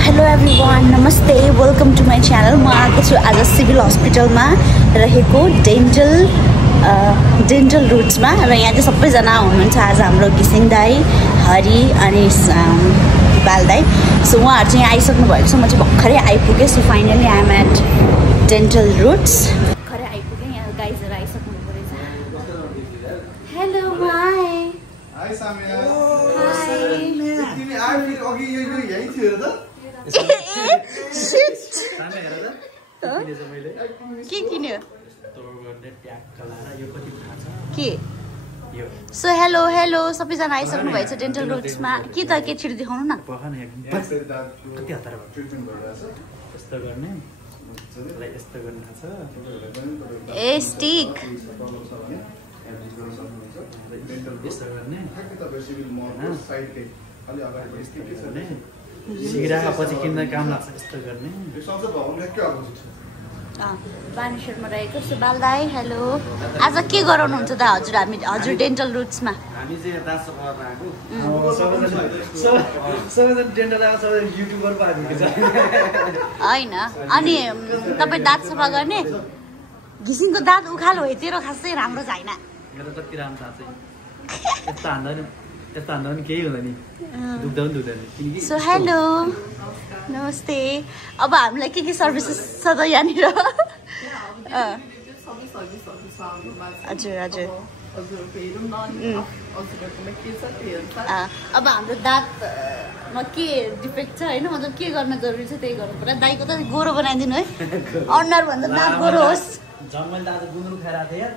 Hello everyone, नमस्ते, welcome to my channel. म आएको छु आज सिभिल हस्पिटलमा रहेको डेन्टल रुट्समा र यहाँ चाहिँ सबैजना हुनुहुन्छ। आज हाम्रो घिसिङ दाई, हरि अनि बाल दाई। सो उहाँहरू चाहिँ आइसक्नु भएको छ। म चाहिँ भर्खरै आइपुगेँ। So finally I am at Dental Roots. भर्खरै आइपुगेँ। यहाँ गाइजहरू आइसक्नु परेछ। Hello, hi hi Samia. Hi के किन्यो के? सो हेलो हेलो, सबैजना आइसक्नु भएछ डेन्टल रुट्समा। के त केटीहरू देखाउनु न। ए स्टिक पछि किन्न काम लाग्छ यस्तो गर्ने। बानेश्वरमा रहेको सुबाल दाई। हेलो, आज के गराउनुहुन्छ त हजुर डेन्टल रुट्समा? हामी चाहिँ दाँत सफा गर्न आएको। सबैजना डेन्टल आएको, सबैजना युट्युबर पो आएको छ होइन। अनि तपाईँ दाँत सफा गर्ने? घिसिङको दाँत उखाल हो तेरो खासै राम्रो छैन। मेरो कति राम्रो थाहा चाहिँ यस्तो हान्दा पनि केही हुँदैन नि, दुख्दा पनि दुख्दैन। सो हेलो, नमस्ते। अब हामीलाई के सर्भिसेस छ त यहाँनिर? हजुर हजुर। अब हाम्रो दाँतमा के डिफेक्ट छ होइन, मतलब के गर्न जरुरी छ त्यही गर्नु पर्यो। दाइको त गोरो बनाइदिनु है, अनुहार भन्दा दाँत गोरो होस्। जम्मैले दाँत गुन्द्रुक खाएर आएको थिएँ यार।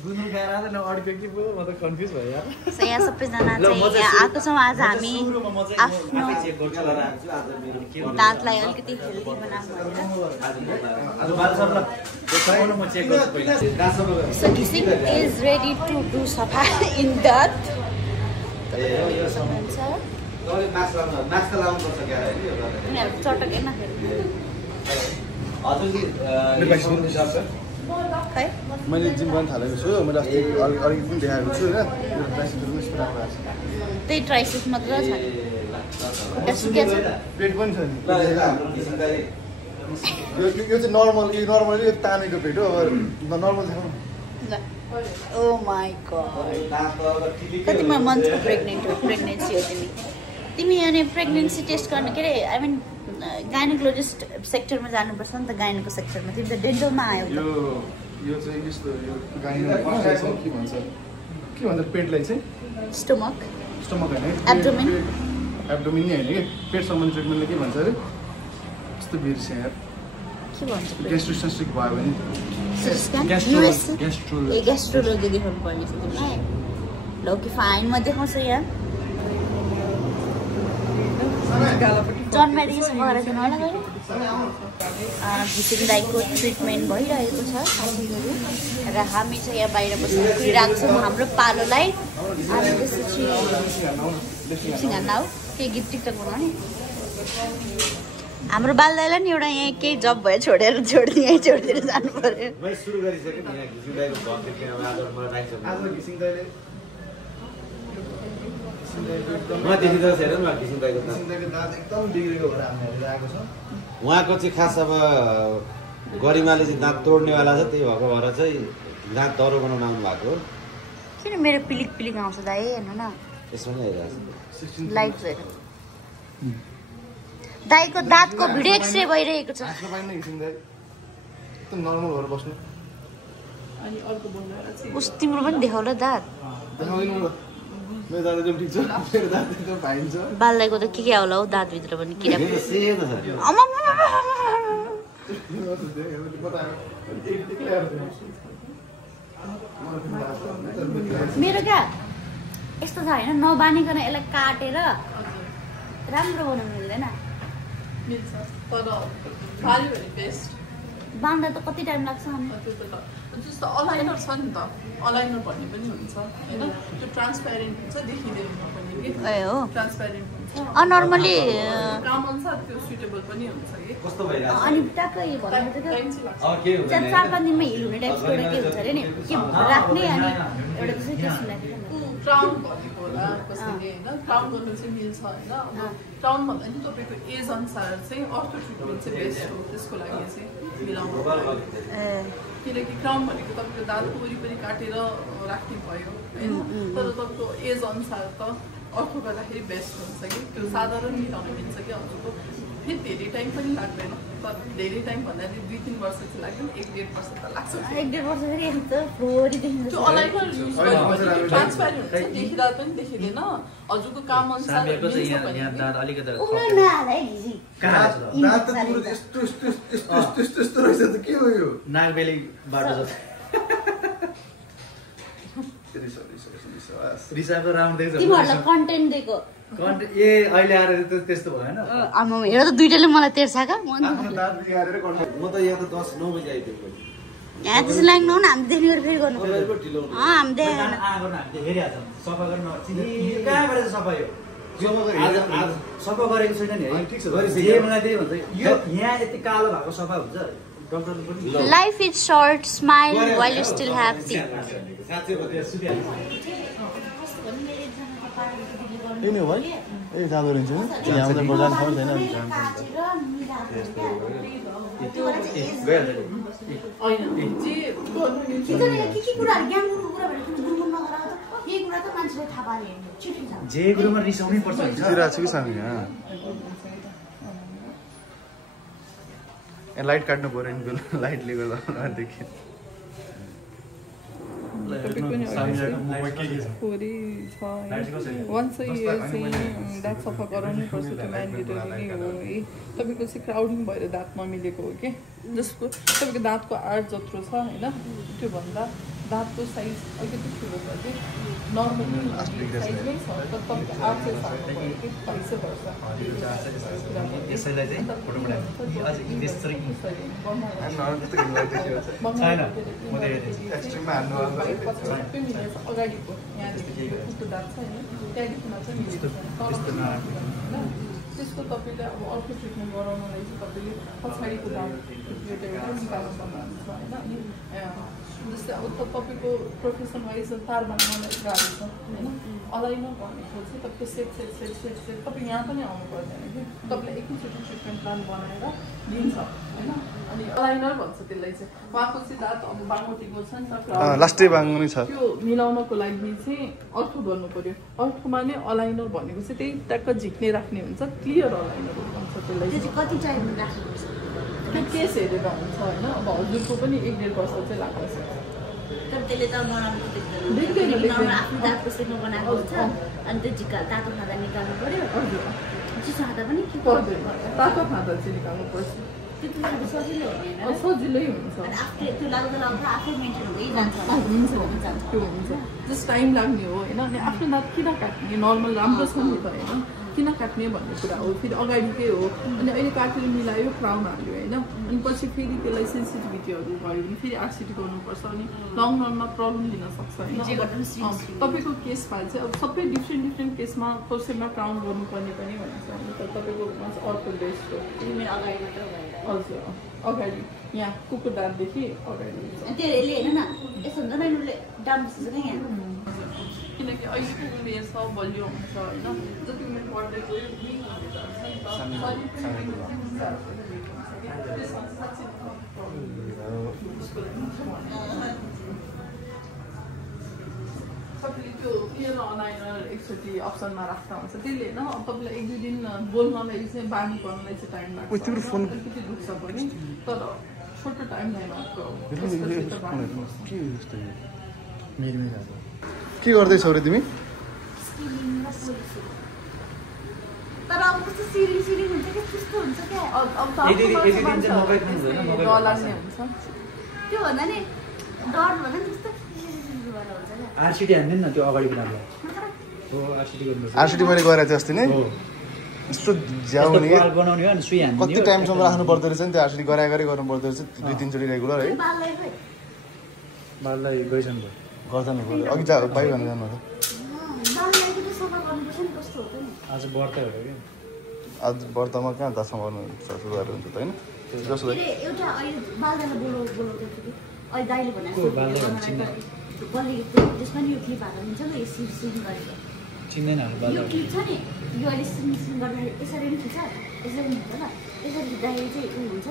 गुन्द्रुक खाएर आएको न अडिको के पो, म त कन्फ्युज भयो यार। सो यहाँ सबैजना चाहिँ यहाँ आएको छौँ। आज हामी आफ्नो दाँतलाई अलिकति हेल्दी बनाउनु भनेर। सो घिसिङ इज रेडी टु डु सफा इन दाँत। चटकेन खै, मैले जिम गर्न थालेको छु। मैले अस्ति अलिकति पनि देखाएको छु होइन। त्यही ट्राइसेप्स मात्र छ, सुके छ, पेट पनि छ नि। यो चाहिँ नर्मली यो तानेको पेट हो। अब नर्मल देखाउनु। ओ माई गॉड, कतिमा मन्थको प्रेग्नेन्सी हो तिमी? अनि प्रेग्नेन्सी टेस्ट गर्नु के अरे, आई मिन गाइनोकोलोजिस्ट सेक्टरमा जानुपर्छ नि त। गाइनको सेक्टरमा तिमी त डेन्टलमा आयो। यो चाहिँ यस्तो, यो गाइनो के भन्छ पेटलाई चाहिँ स्टोमक होइन, एब्डोमेन नै होइन कि पेट सम्बन्धी ट्रिटमेन्टले के भन्छ अरे, यस्तो बिर्सेँ यार, के भन्छ? ग्यास्ट्रोसिस्टिक भयो भने ग्यास्ट्रोलोजी देखाउनु पर्ने छ तिमीलाई। ल कि फाइन, म देखाउँछु यहाँ। जन मेडिकेसन गरेर थिएन होला गएर। घिसिङ दाइको ट्रिटमेन्ट भइरहेको छ र हामी चाहिँ यहाँ बाहिर बसेर कुरिरहेको छौँ हाम्रो पालोलाई। अनि त्यसपछि एकछिन हान्न हो केही गीत टिकटक बनाउने। हाम्रो बालदाइलाई नि एउटा यहाँ केही जब भयो छोडिदिएर जानु पर्यो। उहाँको चाहिँ खास अब गरिमाले चाहिँ दाँत तोड्नेवाला छ, त्यही भएको भएर चाहिँ दाँत दह्रो बनाउन आउनु भएको। किन मेरो पिलिक आउँछ दाइ? हेर्नु न, यसमा नै हेरिरहेको छ लाइभ हेर। दाइको दाँतको भिडियो एक्सरे भइरहेको छ। नर्मल भएर बस्नु। उस तिम्रो पनि देखाउला दाँत। बालदाइको त के होला हौ दाँतभित्र पनि किरा। मेरो क्या यस्तो छ होइन, नबानिकन यसलाई काटेर राम्रो बनाउनु मिल्दैन। बाँध्दा त कति टाइम लाग्छ? जस्तो अलाइनर छ नि त, अलाइनर भन्ने पनि हुन्छ होइन, त्यो ट्रान्सप्यारेन्ट हुन्छ, देखिँदैन पनि कि ट्रान्सप्यारेन्ट हुन्छ। नर्मली काम अनुसार त्यो सुटेबल पनि हुन्छ कि। अनि ट्याक्कै भन्नु त 4-5 दिनमै हिल हुने टाइपको एउटा के हुन्छ अरे नि, के राख्ने अनि एउटा चाहिँ के सुनाएको क्राउन भनेको होला कसैले होइन क्राउन गर्नु चाहिँ मिल्छ होइन अब क्राउन भन्दा नि तपाईँको एज अनुसार चाहिँ अर्थो ट्रिटमेन्ट चाहिँ बेस्ट हो त्यसको लागि चाहिँ मिलाउनु किनकि क्राउन भनेको तपाईँको दाँतको वरिपरि काटेर राख्ने भयो होइन तर तपाईँको एज अनुसार त अर्थो गर्दाखेरि बेस्ट हुन्छ कि त्यो साधारण मिलाउन मिल्छ कि हजुरको फेरि धेरै टाइम पनि लाग्दैन तर धेरै टाइम भन्दाखेरि 2-3 वर्ष चाहिँ लाग्दैन 1-1.5 वर्ष त लाग्छ 1-1.5 वर्ष फेरि फ्लोरी देखिन्छ त्यो अलाइनर युज गर्यो भने ट्रान्सप्यारेन्ट हुन्छ देखिँदा पनि देखिँदैन हजुरको काम अनुसार अलिकति यस्तो रहेछ त के हो यो नागबेली बाटो छ रिसाको राम्रो देख्छ तिमीहरूलाई कन्टेन्ट दिएको ए अहिले आएर त्यस्तो भएन आमा हेर त दुईटाले मलाई तेर्सा का म म त यहाँ त 10-9 बजे आइपुगेको यहाँ त्यसो लाग्नु न हामी देख्ने फेरि गर्नु हामी देखेन हेरिहाल्छौँ सफा गर्न कहाँबाट सफा यो सफा गरेको छैन नि है ठिक छ जे मलाई त्यही भन्छ यो यहाँ यति कालो भएको सफा हुन्छ डक्टरले पनि life is short smile while you still happy ए नै हो है ए जाँदो रहेछ यहाँ आउँदा बजार पर्दैन जे कुरोमा रिसाउनै पर्छ रिसिरहेको छु कि सानो यहाँ लाइट काट्नु पऱ्यो नि लाइटले गर्दा देखि वन्स अ इयर चाहिँ दाँत सफा गराउनै पर्छ त्यो म्यान्डेटरी नै हो है तपाईँको चाहिँ क्राउडिङ भएर दाँत नमिलेको हो कि जसको तपाईँको दाँतको आर्ट जत्रो छ होइन त्योभन्दा दाँतको साइज अलिकति ठुलो छ कि नर्मली साइजमै छ तर तपाईँको आर्ट चाहिँ सानो भयो कि पैसा पर्छ अगाडिको यहाँदेखि दाँत छ होइन त्यहाँदेखि चाहिँ मिलेको त्यसको तपाईँले अब अर्को ट्रिटमेन्ट गराउनलाई चाहिँ तपाईँले पछाडिको दाँत निकाल्नु पर्नुहुन्छ होइन अनि जस्तै अब तपाईँको प्रोफेसन वाइज तार बनाउनलाई गाह्रो छ होइन अलाइनर भनेको चाहिँ तपाईँको सेट तपाईँ यहाँ पनि आउनु पर्दैन कि तपाईँले एकैचोटि ट्रिटमेन्ट प्लान बनाएर दिन्छ होइन अनि अलाइनर भन्छ त्यसलाई चाहिँ उहाँको चाहिँ दाँत अब बाङ्गोटेको छ नि त लास्टै बाङ्गो छ त्यो मिलाउनको लागि चाहिँ अर्थो गर्नु पर्यो अर्थोमा नै अलाइनर भनेको चाहिँ त्यही ट्याक्क झिक्ने राख्ने हुन्छ क्लियर अलाइनर भन्छ त्यसलाई कति टाइम राख्नुपर्छ त्यो केस हेरेर हुन्छ होइन अब हजुरको पनि 1-1.5 वर्ष चाहिँ लाग्न सक्छ तर त्यसले त बनाउनु देख्दैन आफ्नो दाँतको सेपमा बनाएको हुन्छ अनि त्यो झिक्का तातो खाँदा निकाल्नु पर्यो चिसो खाँदा पनि के पर्दैन तातो खाँदा चाहिँ निकाल्नु पर्छ त्यो त सजिलो हो होइन सजिलै हुन्छ अनि आफूले त्यो लाग्दा आफै मेन्टेन हुँदै जान्छ हुन्छ त्यो हुन्छ जस्ट टाइम लाग्ने हो होइन अनि आफ्नो दाँत किन काट्ने नर्मल राम्रो छ नि त होइन किन काट्ने भन्ने कुरा हो फेरि अगाडिकै हो अनि अहिले काटेर मिलायो क्राउन हाल्यो होइन अनि पछि फेरि त्यसलाई सेन्सिटिभिटीहरू भयो भने फेरि आरसिटी गर्नुपर्छ अनि लङ रनमा प्रब्लम दिन सक्छ होइन तपाईँको केसमा चाहिँ अब सबै डिफ्रेन्ट केसमा कसैमा क्राउन गर्नुपर्ने पनि भन्छ अनि तपाईँको अर्को बेस्ट हो हजुर अगाडि यहाँ कुकुर दाँतदेखि अगाडि त्यसले हेर्नु न यसो हुन्छ मैले डाम किनकि अहिलेको उमेर छ बलियो हुन्छ होइन जति उमेर बढ्दै गयो तपाईँले त्यो क्लियर अलाइनर एकचोटि अप्सनमा राख्दा हुन्छ त्यसले होइन तपाईँलाई 1-2 दिन बोल्नलाई चाहिँ बानी गर्नलाई चाहिँ टाइम लाग्छ अलिकति दुख्छ पनि तर छोटो टाइम लाइन के गर्दैछौ रे तिमी तर अब कस्तो सिरिङ हुन्छ कि त्यस्तो हुन्छ क्या लाग्ने हुन्छ त्यो भन्दा नि डर भन्दा नि त्यस्तो आरसिटी हान्दैन न त्यो अगाडिको नामलाई हो आरसिटी मैले गरेको थिएँ अस्ति नै यस्तो ज्याउ नि बनाउने हो अनि सुई हान्ने कति टाइमसम्म राख्नु पर्दो रहेछ नि त्यो आरसिटी गराएरै गर्नु पर्दो रहेछ 2-3 चोटि रेगुलर है बाललाई गइसन भयो गर्दैन अघि बाई भनेर जानु आज व्रत हो कि आज व्रतमा कहाँ दर्शन गर्नु सुरुवात हुन्छ त होइन जसो एउटा अहिले बालदालाई बोलाउँदै थियो कि अहिले दाइले भनेको त्यसमा नि यो क्लिप हालेर हुन्छ नि यो सिरिङ गरेको चिन्दैन यो क्लिप छ नि यो अहिले सिङ गर्दाखेरि यसरी नि खिच्छ यसरी नि हुन्छ यसरी खिच्दाखेरि चाहिँ उ हुन्छ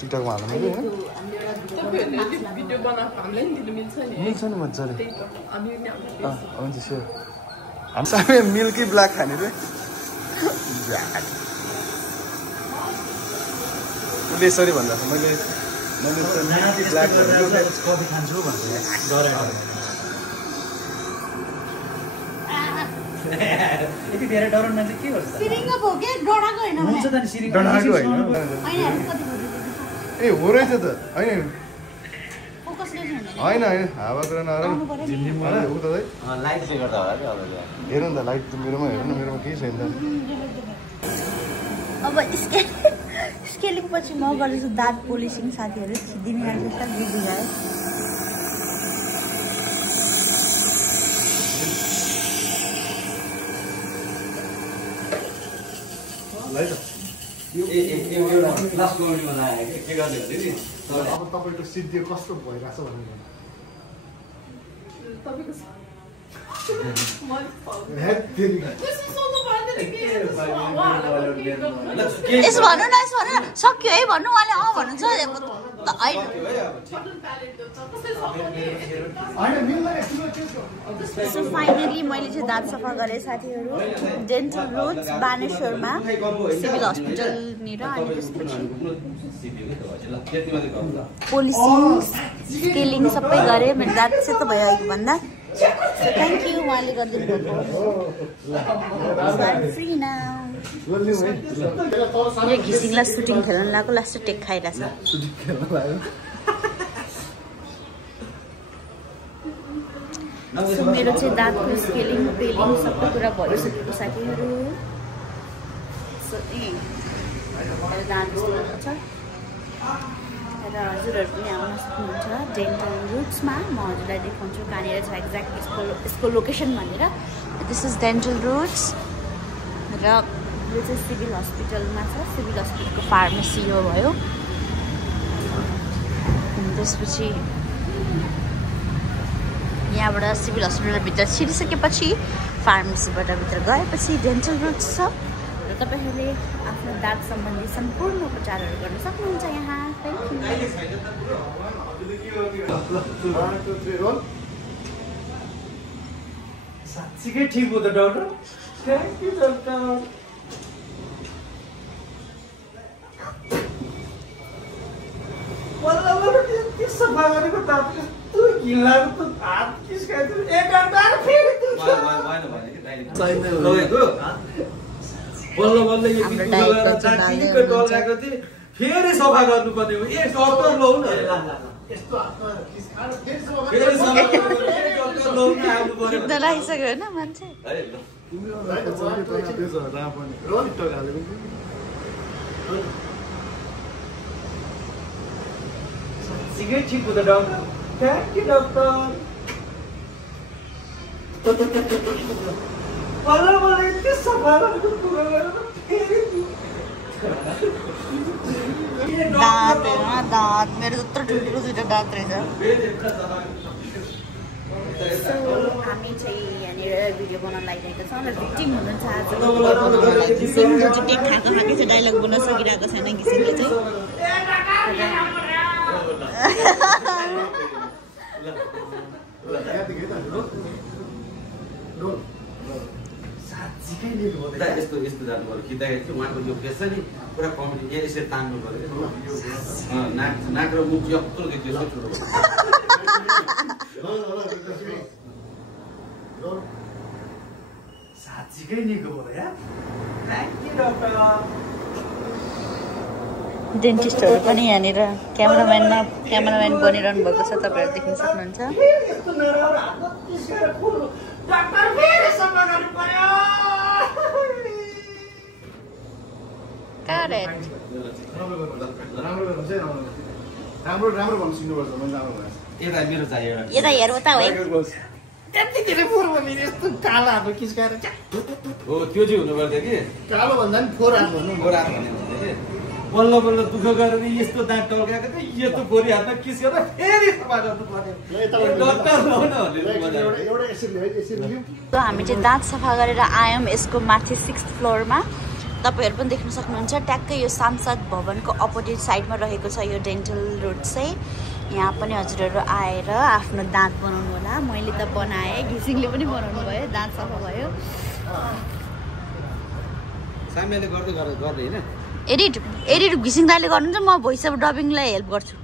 टिकटकमा हाल्नु अहिले पर्यो त्यो हामीले एउटा तपाईँहरूले भिडियो बनाएको हामीलाई नि दिनु मिल्छ नि मिल्छ नि मजाले त्यही त हामी नि हाम्रो हुन्छ स्योर हामी सबै मिल्की ब्ल्याक खाने रे उसले यसरी भन्दा मैले मिल्की ब्ल्याक कफी खान्छु भन्छ यति धेरै डराउनु मान्छे के गर्छ सिरिङ्ग भयो के डराएको होइन हुन्छ त नि सिरिङ डढाएको होइन ए हो रहेछ त होइन फोकसले चाहिँ हुँदैन होइन होइन हावा कुरा नआएर ऊ त लाइटले गर्दा होला कि अब हेर्नु नि त लाइट त मेरोमा हेर्नु न मेरोमा केही छैन त अब स्केलिङ पछि म गर्दैछु दाँत पोलिसिङ साथीहरू दिने लाग्छ बिजी भयो अब तपाईँको सिद्धि कस्तो भइरहेछ भनेर यसो भन्नु न सक्यो है भन्नु उहाँले भन्नुहुन्छ सो फाइनली मैले चाहिँ दाँत सफा गरेँ साथीहरू डेन्टल रुट्स बानेश्वरमा सिभिल हस्पिटलनिर अनि त्यसपछि पोलिसिङ स्केलिङ सबै गरेँ मेरो दाँत सेतो भयो अघि भन्दा थ्याङ्क यू उहाँले गरिदिनु भएको फ्री नाउ यो घिसिङलाई सुटिङ खेल्न लगाएको लास्ट टेक खाइरहेछ सो मेरो चाहिँ दाँतको स्केलिङ पेलिङ सबै कुरा भइसकेको साथीहरू सो मेरो दाँत छ र हजुरहरू पनि आउन सक्नुहुन्छ डेन्टल रुट्समा म हजुरलाई देखाउँछु कहाँनिर छ एक्ज्याक्ट यसको लोकेसन भनेर दिस इज डेन्टल रुट्स र यो चाहिँ सिभिल हस्पिटलमा छ सिभिल हस्पिटलको फार्मेसी हो भयो त्यसपछि यहाँबाट सिभिल हस्पिटलभित्र छिरिसकेपछि फार्मेसीबाट भित्र गएपछि डेन्टल रुट्स छ र तपाईँहरूले आफ्नो दाँत सम्बन्धी सम्पूर्ण उपचारहरू गर्न सक्नुहुन्छ यहाँ साँच्चीकै ठिक हो त डाक्टर थ्याङ्क यू डाक्टर सफा गरेको दाँत कस्तो घिलाको हात किस्काइदियो एक घन्टा फेरि बल्ल बल्ल डलाएको थिएँ फेरि सफा गर्नुपर्ने हो ए डक्टर लौ न लगाइसक्यो होइन मान्छे साँच्चीकै ठिक हो त डाक्टर थ्याङ्क यू डाक्टर बल्ल बल्ल यति सफा गरेको कुरा गरेर फेरि दाँत दाँत मेरो त्यत्रो ठुल्ठुलो दुइटा दाँत रहेछ हामी चाहिँ यहाँनिर भिडियो बनाउन लागिरहेको छौँ र भिक्टिम हुनुहुन्छ आज घिसिङ जो चाहिँ टेक खाएको खाएकै चाहिँ डाइलग बोल्न सकिरहेको छैन घिसिङले चाहिँ यस्तो यस्तो जानु पर्यो खिच्दाखेरि चाहिँ उहाँको यो फेस छ नि पुरा कमेडी यसरी तान्नु पर्यो नाक र मुख यत्रो देखियो छोटो साँच्चीकै निको भयो यार थ्याङ्क यू डाक्टर डेन्टिस्टहरू पनि यहाँनिर क्यामेराम्यान बनिरहनु भएको छ तपाईँहरू देख्न सक्नुहुन्छ राम्रो भन्नु सिक्नुपर्छ मैले राम्रो भने यता मेरो चाहियो यता हेर्नु त है त्यति धेरै फोहोर भने यस्तो कालाहरू किस्काएर हो त्यो चाहिँ हुनु पर्थ्यो कि कालो भन्दा पनि फोहोर हात भन्नु फोहोर हात भन्ने बल्ल बल्ल दुःख गरेर यस्तो दाँत टल्काएको थियो यस्तो गोरी हातमा किसेर फेरि सफा गर्नु पर्यो डक्टर हामी चाहिँ दाँत सफा गरेर आयौँ यसको माथि 6th फ्लोरमा। तपाईहरु पनि देख्न सक्नुहुन्छ ट्याक्कै यो सांसद भवनको अपोजिट साइडमा रहेको छ यो डेन्टल रोड चाहिँ। यहाँ पनि हजुरहरु आएर आफ्नो दाँत बनाउनु होला। मैले त बनाएँ, घिसिङले पनि बनाउनु भयो, दाँत सफा भयो। साम्यले गर्दै हैन एडिट घिसिङ दाइले गर्नुहुन्छ, म भोइस ओभर डबिङलाई हेल्प गर्छु।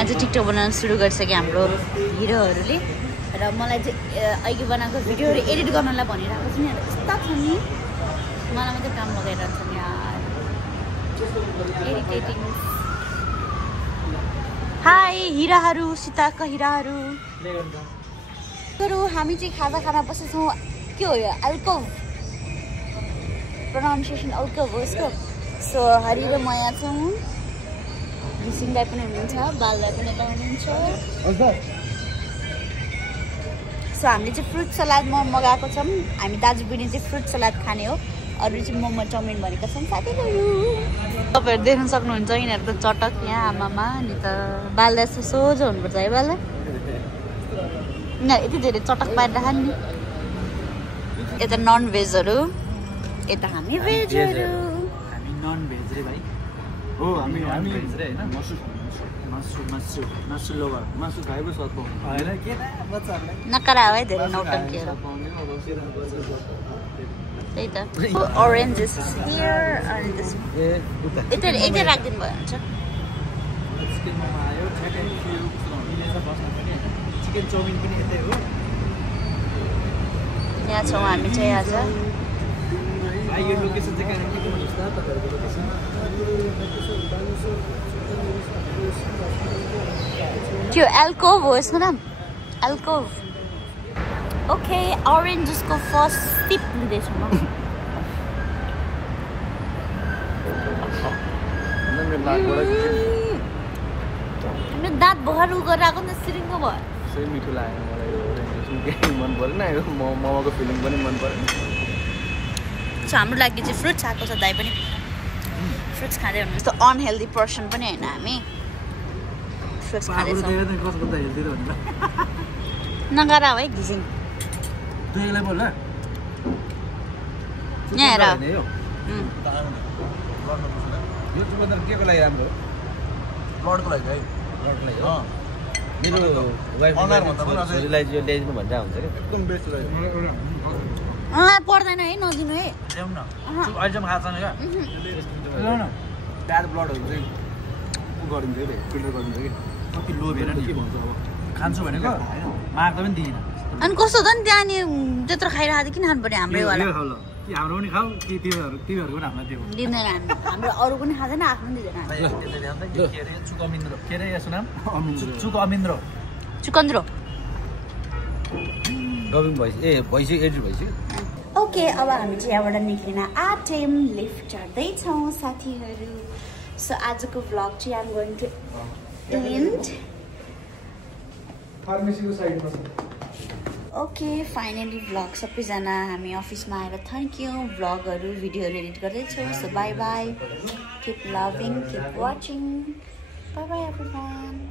आज टिकटक बनाउन सुरु गरिसक्यो हाम्रो हिरोहरूले र मलाई चाहिँ अघि बनाएको भिडियोहरू एडिट गर्नलाई भनिरहेको छु नि। यस्ता छ नि मलाई मात्रै काम लगाइरहेको छ नि यार एडिटिङ। हाई हिराहरू, सीताका हिराहरू। हामी चाहिँ खाजा खाना बसेछौँ। के हो यो अल्कोभ प्रोनाउन्सिएसन अल्कोभ हो यसको। सो हरि र म यहाँ छौँ, घिसिङ दाइ पनि हुनुहुन्छ, बाल दाइ पनि यता हुनुहुन्छ। सो हामीले चाहिँ फ्रुट सलाद मगाएको छौँ। हामी दाजु बहिनी चाहिँ फ्रुट सलाद खाने हो, अरू चाहिँ मोमो चाउमिन भनेका छन् साथीहरू। तपाईँहरू देख्न सक्नुहुन्छ यिनीहरूको चटक यहाँ आमामा। अनि त बाल्दा सोझो हुनुपर्छ है बाल्दा, यिनीहरू यति धेरै चटक पारिराख नि। यता नन भेजहरू, यता हामी भेजहरू। हामी नन भेज रे भाइ हो, हामी भेज रे हैन। मासु लोभर, मासु खाएको स्वाद पाउँछ हैन के त बच्चाहरुलाई नकरा है धेरै नौटङ्कीहरू। त्यही त orange is here and this यतै राखिदिनु भयो हुन्छ। चिकन चाउमिन पनि यतै हो। यहाँ छौँ हामी चाहिँ आज। यो लोकेसन चाहिँ कहाँ के भन्नुस् त तपाईहरुको लोकेसन? त्यो एल्कोभ हो यसको नाम, एल्कोभ। ओके ऑरेंज जुसको फर्स्ट सिप लिँदैछु म। मेरो दाँत बहार उ गरेर आएको नि त सिरिङ्गो भयो। सही मिठो लाग्यो मलाई यो ओरेन्ज जुस केही मन परेन। यो मोमोको फिलिङ पनि मन परेन। सो हाम्रो लागि चाहिँ फ्रुट्स आएको छ, दाइ पनि फ्रुट्स खाँदै हुनुहुन्छ। त अनहेल्दी पर्सन पनि होइन हामी, फ्रुट्स खाँदैछौँ। नगरा है घिसिङ दुईलाई बोल यहाँ हेर। यो चुकन्दर केको लागि राम्रो हो? ब्लडको लागि है, ब्लडको लागि हो। मेरो वाइफलाई जो ल्याइदिनु भन्छ हुन्छ क्या, एकदम बेस्ट लाग्यो। पर्दैन है, नदिनु है। ल्याउँ न अहिलेसम्म खाएको छैन क्या। ल्याउँ न ब्याड ब्लडहरू चाहिँ उ गरिन्छ कि फिल्टर गरिन्छ कि। कति लो हेर नि के भन्छ अब खान्छु भनेको माग्दा पनि दिएन। अनि कस्तो त नि त्यहाँ नि त्यत्रो खाइरहेको थियो, किन खानु पर्यो हाम्रो वाला? खाऊ ल कि हाम्रो पनि खाऊ कि तिमीहरूको पनि हामीलाई दियो। दिँदैन हाम्रो अरू पनि खाँदैन, आफ्नो पनि दिँदैन। के अरे चुक अमिन्द्र, के अरे यसको नाम चुक अमिन्द्र चुकन्द्रो। डबिङ भइसक्यो एडिट भइसक्यो। ओके अब हामी चाहिँ यहाँबाट निक्लिन आँट्यौँ, लिफ्ट चढ्दैछौँ साथीहरू। सो आजको भ्लग चाहिँ आम गोइङ टु एन्ड। फार्मेसीको साइडमा छ। ओके फाइनली भ्लग सबैजना हामी अफिसमा आएर थ्याङ्क्यू। भ्लगहरू भिडियोहरू एडिट गर्दैछौँ। So by by, keep loving, keep watching, by by everyone.